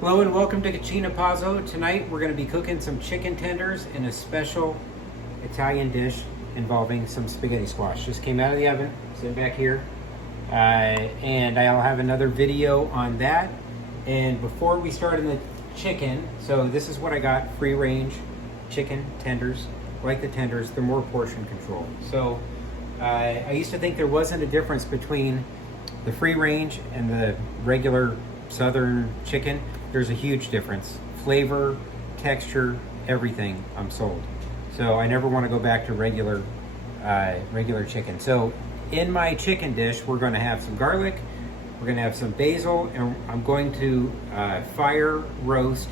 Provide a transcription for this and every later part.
Hello and welcome to Cucina Pazzo. Tonight we're going to be cooking some chicken tenders in a special Italian dish involving some spaghetti squash. Just came out of the oven, sitting back here. And I'll have another video on that. And before we start in the chicken, so this is what I got, free range chicken tenders. Like the tenders, they're more portion control. So I used to think there wasn't a difference between the free range and the regular Southern chicken. There's a huge difference. Flavor, texture, everything, I'm sold. So I never want to go back to regular chicken. So in my chicken dish, we're going to have some garlic, we're going to have some basil, and I'm going to fire roast,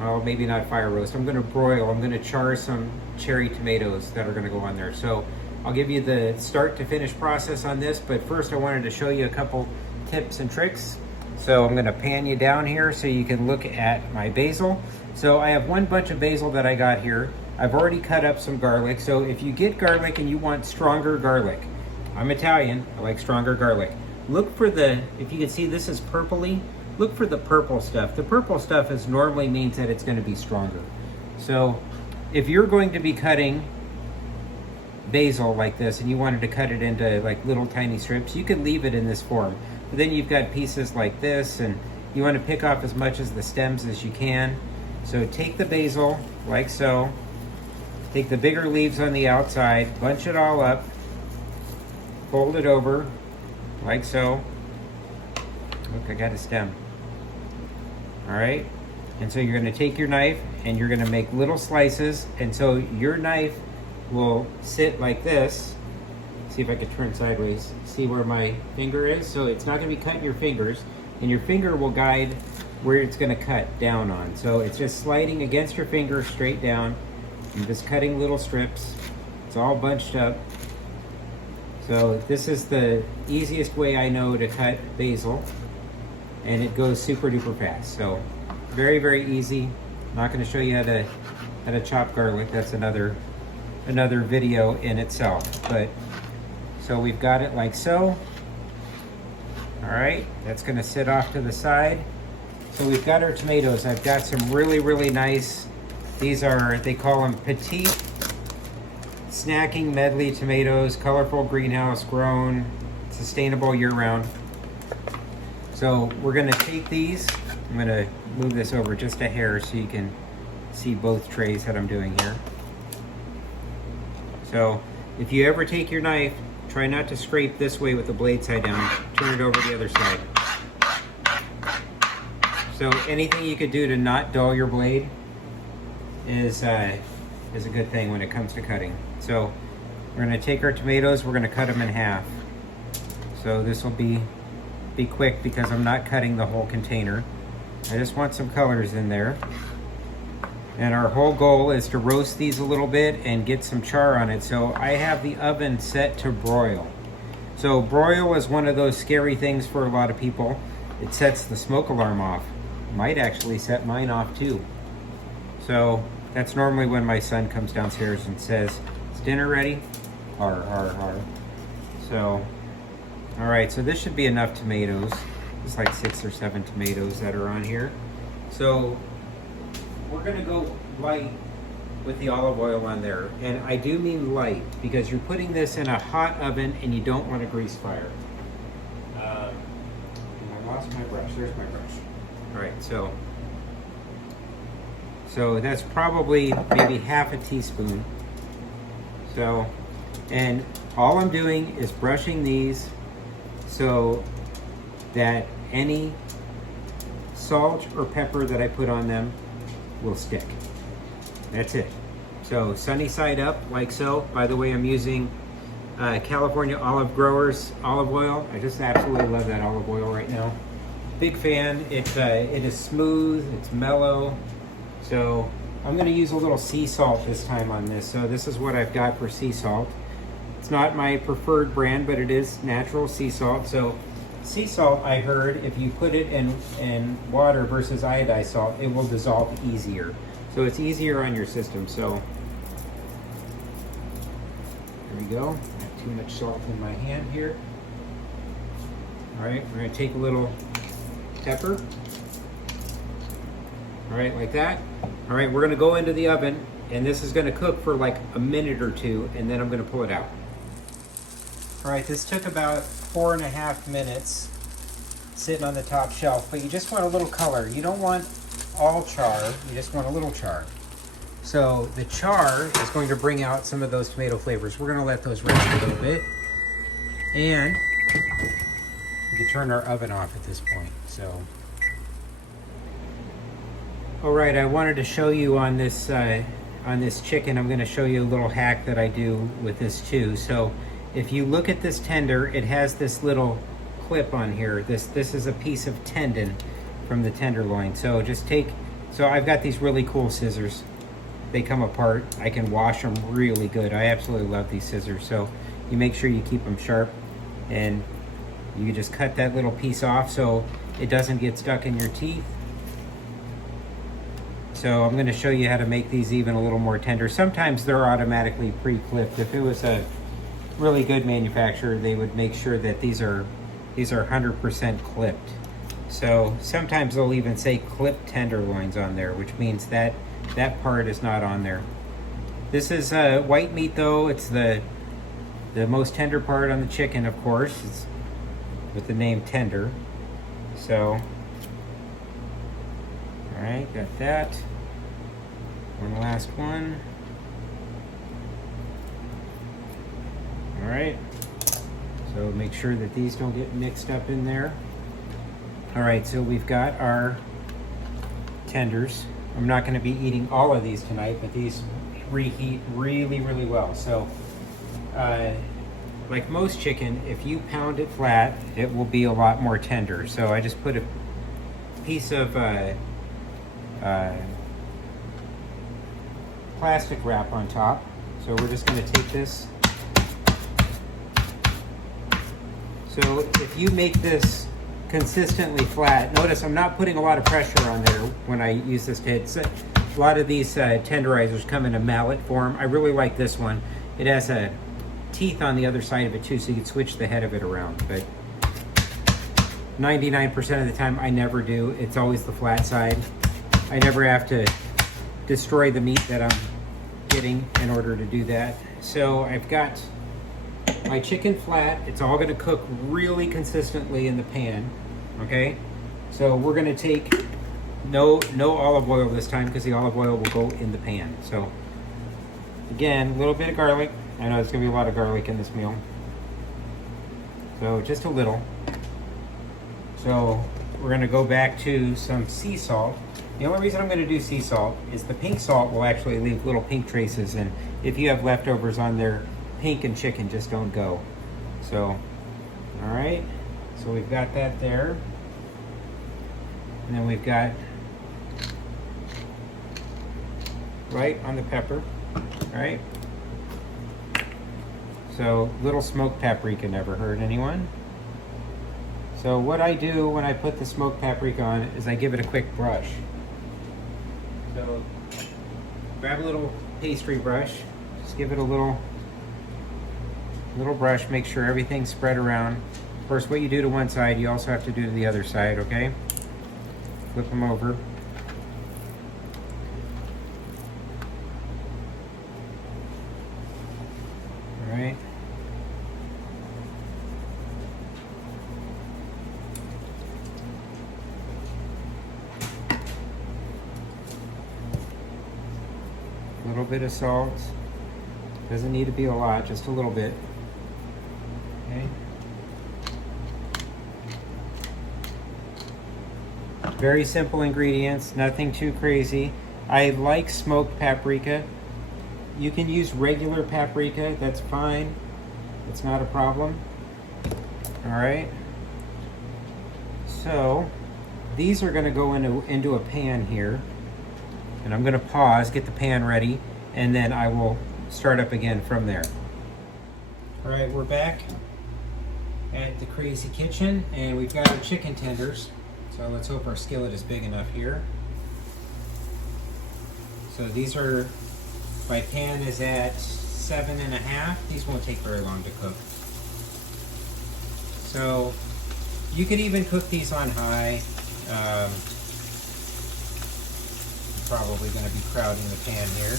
well, maybe not fire roast, I'm going to broil, I'm going to char some cherry tomatoes that are going to go on there. So I'll give you the start to finish process on this, but first I wanted to show you a couple tips and tricks. So I'm going to pan you down here so you can look at my basil. So I have one bunch of basil that I got here. I've already cut up some garlic. So if you get garlic and you want stronger garlic, I'm Italian, I like stronger garlic. Look for the, if you can see this is purpley, look for the purple stuff. The purple stuff normally means that it's going to be stronger. So if you're going to be cutting basil like this and you wanted to cut it into like little tiny strips, you can leave it in this form. But then you've got pieces like this and you want to pick off as much of the stems as you can. So take the basil like so, take the bigger leaves on the outside, bunch it all up, fold it over like so. Look, I got a stem. All right, and so you're going to take your knife and you're going to make little slices, and so your knife will sit like this. See if I can turn sideways. See where my finger is? So it's not going to be cutting your fingers, and your finger will guide where it's going to cut down on. So it's just sliding against your finger straight down. I'm just cutting little strips. It's all bunched up. So this is the easiest way I know to cut basil, and it goes super duper fast. So very, very easy. I'm not going to show you how to chop garlic. That's another video in itself. But so we've got it like so. All right, that's going to sit off to the side. So we've got our tomatoes. I've got some really, really nice, these are, they call them petite snacking medley tomatoes, colorful greenhouse grown, sustainable year round. So we're going to take these, I'm going to move this over just a hair so you can see both trays that I'm doing here. So if you ever take your knife, try not to scrape this way with the blade side down. Turn it over the other side. So anything you could do to not dull your blade is a good thing when it comes to cutting. So we're going to take our tomatoes, we're going to cut them in half. So this will be quick because I'm not cutting the whole container. I just want some colors in there. And our whole goal is to roast these a little bit and get some char on it. So I have the oven set to broil. So broil is one of those scary things for a lot of people. It sets the smoke alarm off. Might actually set mine off too. So that's normally when my son comes downstairs and says, "Is dinner ready?" Har, har, har. So, all right, so this should be enough tomatoes. It's like 6 or 7 tomatoes that are on here. So we're going to go light with the olive oil on there. And I do mean light because you're putting this in a hot oven and you don't want a grease fire. And I lost my brush. There's my brush. All right, so that's probably maybe half a teaspoon. So, and all I'm doing is brushing these so that any salt or pepper that I put on them will stick. That's it. So sunny side up like so. By the way, I'm using California Olive Growers olive oil. I just absolutely love that olive oil right now. Big fan. It is smooth, it's mellow. So I'm going to use a little sea salt this time on this. So this is what I've got for sea salt. It's not my preferred brand, but it is natural sea salt. So sea salt, I heard, if you put it in water versus iodized salt, it will dissolve easier. So it's easier on your system. So there we go. I have too much salt in my hand here. All right, we're going to take a little pepper. All right, like that. All right, we're gonna go into the oven, and this is gonna cook for like a minute or two, and then I'm gonna pull it out. All right, this took about 4.5 minutes sitting on the top shelf, but you just want a little color. You don't want all char, you just want a little char. So the char is going to bring out some of those tomato flavors. We're gonna let those rest a little bit. And we can turn our oven off at this point, so. All right, I wanted to show you on this chicken, I'm gonna show you a little hack that I do with this too. So if you look at this tender, it has this little clip on here. This is a piece of tendon from the tenderloin. So so I've got these really cool scissors. They come apart. I can wash them really good. I absolutely love these scissors. So you make sure you keep them sharp, and you just cut that little piece off so it doesn't get stuck in your teeth. So I'm going to show you how to make these even a little more tender. Sometimes they're automatically pre-clipped. If it was a really good manufacturer, they would make sure that these are 100% clipped. So sometimes they'll even say clipped tenderloins on there, which means that part is not on there. This is white meat though. It's the most tender part on the chicken, of course. It's with the name tender. So, all right, got that. One last one. All right. So make sure that these don't get mixed up in there. All right, so we've got our tenders. I'm not going to be eating all of these tonight, but these reheat really, really well. So, like most chicken, if you pound it flat, it will be a lot more tender. So I just put a piece of plastic wrap on top. So we're just going to take this. So if you make this consistently flat, notice I'm not putting a lot of pressure on there when I use this to hit. A lot of these tenderizers come in a mallet form. I really like this one. It has a teeth on the other side of it too, so you can switch the head of it around. But 99% of the time I never do. It's always the flat side. I never have to destroy the meat that I'm getting in order to do that. So I've got my chicken flat. It's all going to cook really consistently in the pan. Okay, so we're going to take no olive oil this time because the olive oil will go in the pan. So again, a little bit of garlic. I know there's going to be a lot of garlic in this meal, so just a little. So we're going to go back to some sea salt. The only reason I'm going to do sea salt is the pink salt will actually leave little pink traces, and if you have leftovers on there, pink and chicken just don't go. So, all right, so we've got that there, and then we've got right on the pepper. All right, so little smoked paprika never hurt anyone. So what I do when I put the smoked paprika on is I give it a quick brush. So grab a little pastry brush, just give it a little brush, make sure everything's spread around. Of course, what you do to one side, you also have to do to the other side, okay? Flip them over. All right. A little bit of salt. Doesn't need to be a lot, just a little bit. Okay. Very simple ingredients, nothing too crazy. I like smoked paprika. You can use regular paprika, that's fine. It's not a problem. All right. So these are going to go into a pan here. And I'm going to pause, get the pan ready, and then I will start up again from there. All right, we're back at the crazy kitchen, and we've got our chicken tenders. So let's hope our skillet is big enough here. So these are, my pan is at 7.5. These won't take very long to cook. So you could even cook these on high. probably going to be crowding the pan here.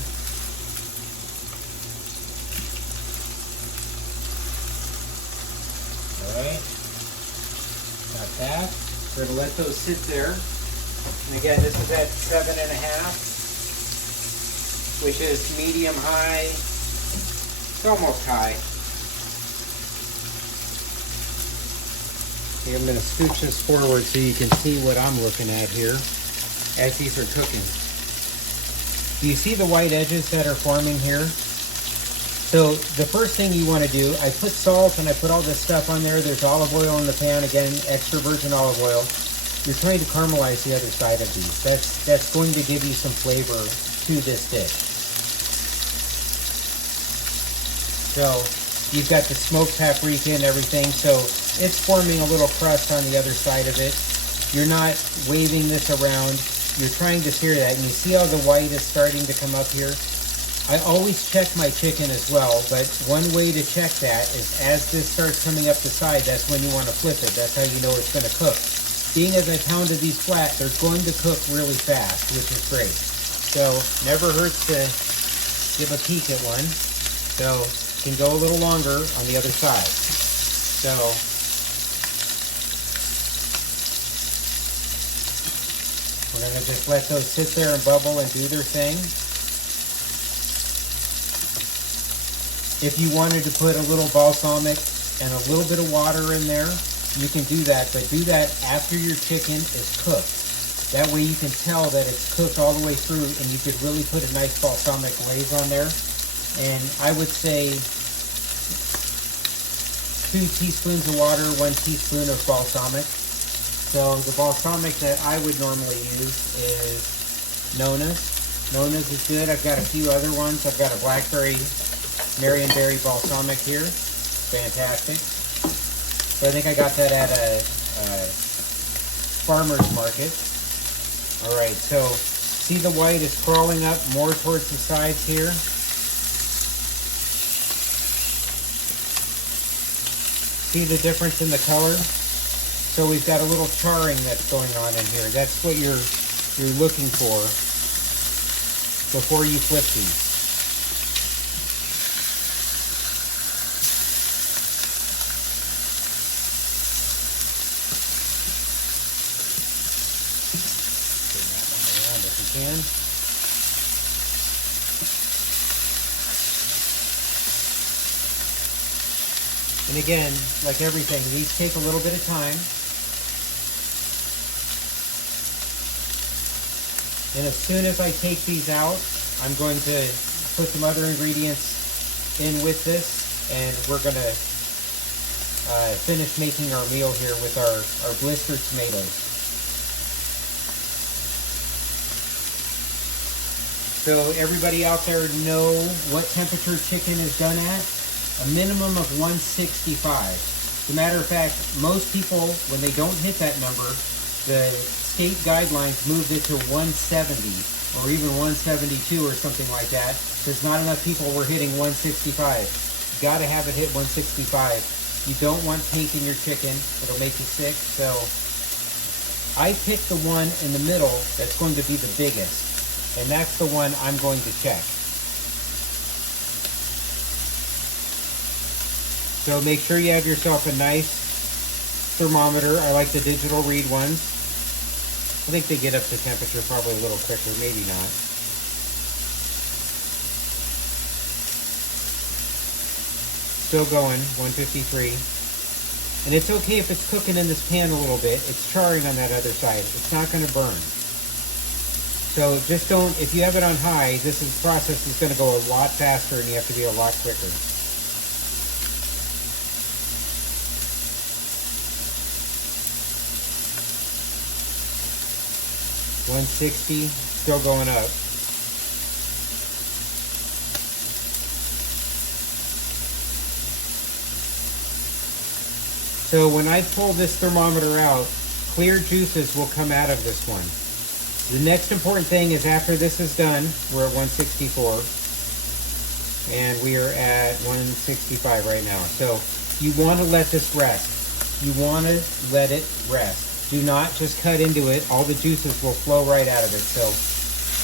Alright, got that. We're going to let those sit there. And again, this is at 7.5, which is medium high. It's almost high. Okay, I'm going to scooch this forward so you can see what I'm looking at here as these are cooking. Do you see the white edges that are forming here? So the first thing you want to do, I put salt and I put all this stuff on there. There's olive oil in the pan, again, extra virgin olive oil. You're trying to caramelize the other side of these. That's going to give you some flavor to this dish. So you've got the smoked paprika and everything, so it's forming a little crust on the other side of it. You're not waving this around. You're trying to sear that, and you see how the white is starting to come up here? I always check my chicken as well, but one way to check that is as this starts coming up the side, that's when you want to flip it. That's how you know it's going to cook. Being as I pounded these flat, they're going to cook really fast, which is great. So never hurts to give a peek at one. So can go a little longer on the other side. So we're going to just let those sit there and bubble and do their thing. If you wanted to put a little balsamic and a little bit of water in there, you can do that, but do that after your chicken is cooked. That way you can tell that it's cooked all the way through, and you could really put a nice balsamic glaze on there. And I would say 2 teaspoons of water, 1 teaspoon of balsamic. So the balsamic that I would normally use is Nona's. Nona's is good. I've got a few other ones. I've got a blackberry Marionberry balsamic here. Fantastic. So I think I got that at a farmer's market. Alright, so see the white is crawling up more towards the sides here. See the difference in the color? So we've got a little charring that's going on in here. That's what you're looking for before you flip these. Turn that one around if you can. And again, like everything, these take a little bit of time. And as soon as I take these out, I'm going to put some other ingredients in with this, and we're going to finish making our meal here with our blistered tomatoes. So everybody out there know what temperature chicken is done at? A minimum of 165. As a matter of fact, most people, when they don't hit that number, the state guidelines moved it to 170 or even 172 or something like that, because not enough people were hitting 165. You got to have it hit 165. You don't want paint in your chicken. It'll make you sick. So I picked the one in the middle that's going to be the biggest, and that's the one I'm going to check. So make sure you have yourself a nice thermometer. I like the digital read ones. I think they get up to temperature probably a little quicker, maybe not. Still going, 153. And it's okay if it's cooking in this pan a little bit. It's charring on that other side. It's not going to burn. So just don't, if you have it on high, this process is going to go a lot faster and you have to be a lot quicker. 160, still going up. So when I pull this thermometer out, clear juices will come out of this one. The next important thing is after this is done, we're at 164, and we are at 165 right now. So you want to let this rest. You want to let it rest. Do not just cut into it. All the juices will flow right out of it. So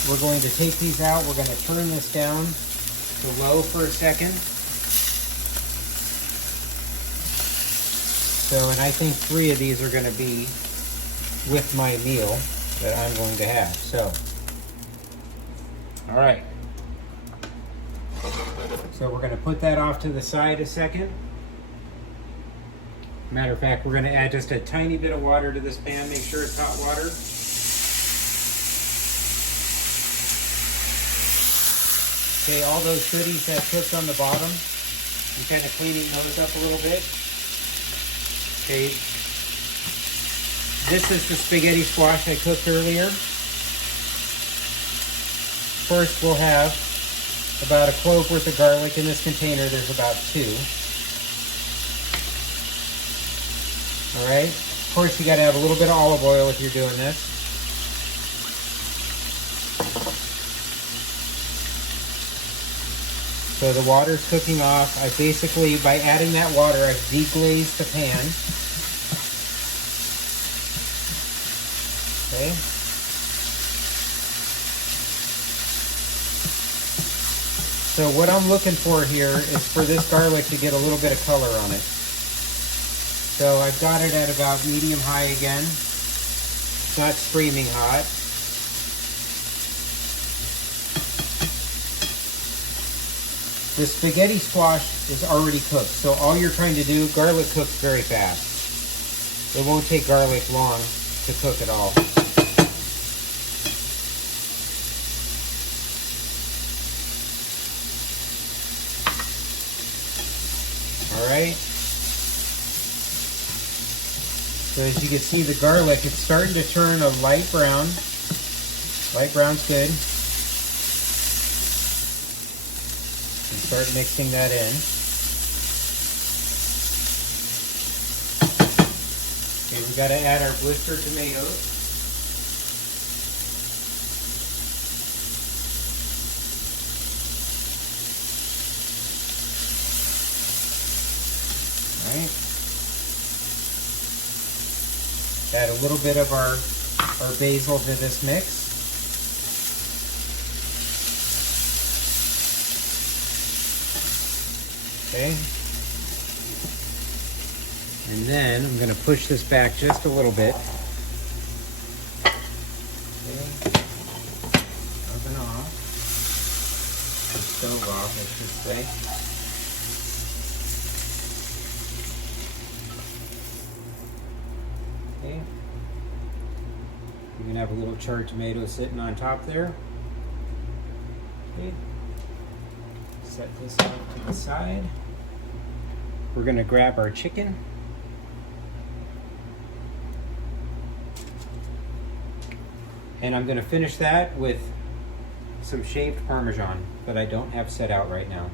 we're going to take these out. We're going to turn this down to low for a second. So, and I think 3 of these are going to be with my meal that I'm going to have. So, all right. So we're going to put that off to the side a second. Matter of fact, we're going to add just a tiny bit of water to this pan. Make sure it's hot water. Okay, all those goodies that cooked on the bottom, I'm kind of cleaning those up a little bit. Okay, this is the spaghetti squash I cooked earlier. First, we'll have about a clove worth of garlic. In this container, there's about 2. All right. Of course, you got to have a little bit of olive oil if you're doing this. So the water's cooking off. I basically, by adding that water, I've deglazed the pan. Okay. So what I'm looking for here is for this garlic to get a little bit of color on it. So I've got it at about medium-high again. It's not screaming hot. The spaghetti squash is already cooked, so all you're trying to do, garlic cooks very fast. It won't take garlic long to cook at all. All right. So as you can see, the garlic, it's starting to turn a light brown. Light brown's good. And start mixing that in. Okay, we got to add our blister tomatoes. All right. Add a little bit of our basil to this mix. Okay. And then I'm going to push this back just a little bit. Okay. Oven off. The stove off, I should say. Okay. You're going to have a little charred tomato sitting on top there. Okay. Set this out to the side. We're going to grab our chicken. And I'm going to finish that with some shaved Parmesan that I don't have set out right now.